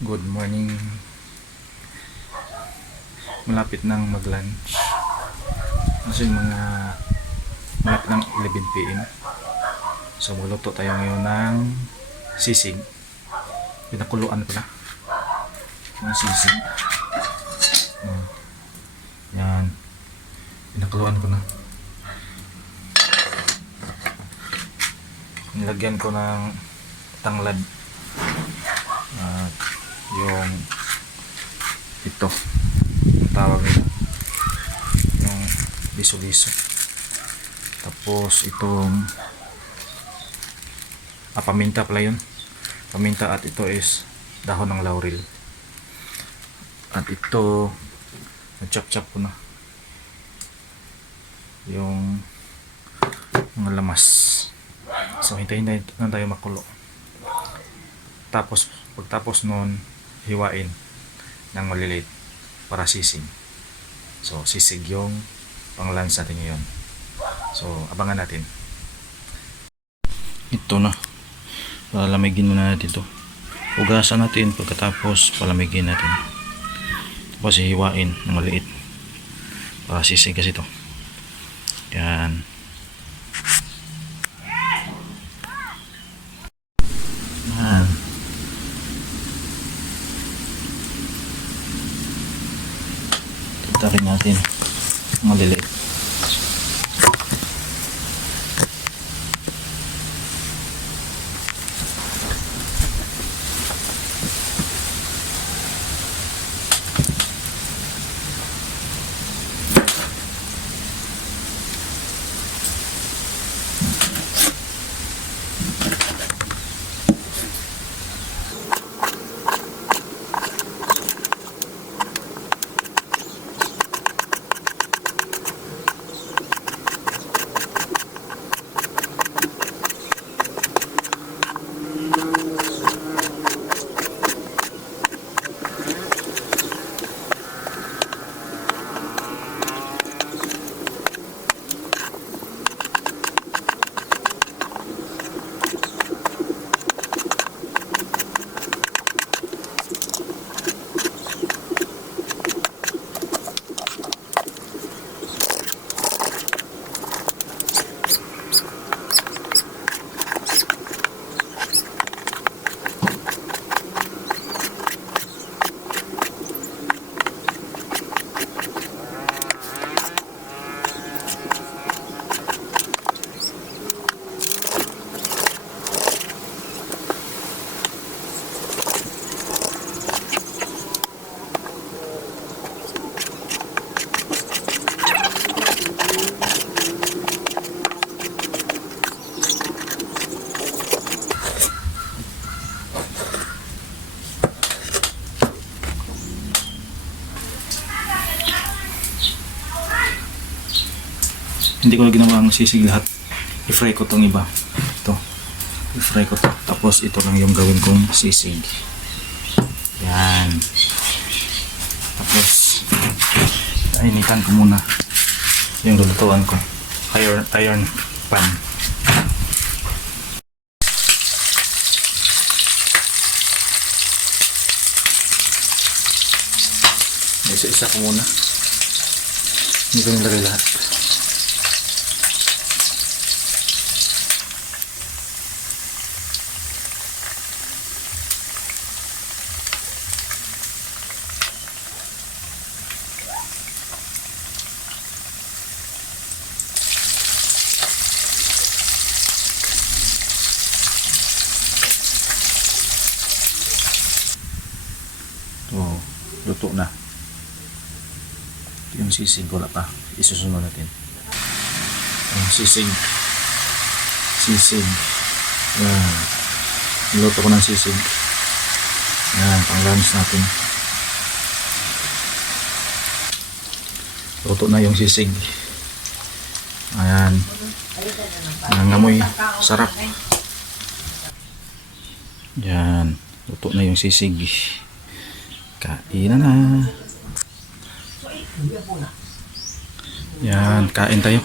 Good morning. Malapit nang mag-lunch. Kasi malapit ng 11 PM. So magluto tayo ngayon ng sisig. Pinakuluan ko na ng sisig. Yan. Pinakuluan ko na. Nilagyan ko ng tanglad. At yung ito ang tawag nila, yung liso-liso. Tapos itong paminta pala yun, paminta. At ito is dahon ng laurel. At ito na-chop-chop ko na yung mga lamas. So hintayin na tayo makulo. Tapos pagtapos nun, hiwain ng maliliit para sisig. So sisig yung pang-lunch natin ngayon. So abangan natin. Ito na, palamigin muna natin ito. Hugasan natin, pagkatapos palamigin natin. Tapos hiwain ng maliit para sisig kasi ito. Yan. Tarin natin maliliit. Hindi ko na ginawa ang sisig lahat. I-fry ko tong iba. Ito. I-fry ko to. Tapos ito lang yung gawin kong sisig. Yan. Tapos initan ko muna yung lulutuan ko. Iron pan. Isa-isa ko muna. Hindi ko nilagay lahat. Oh, luto na. Ito yung sisig, wala pa. Isusunod natin. Sisig. Yan. Niluto ko ng sisig. Yan, pang lunch natin. Luto na yung sisig. Ayan. Nangangamoy. Sarap. Yan. Luto na yung sisig. Kain na. Yan, kain tayo.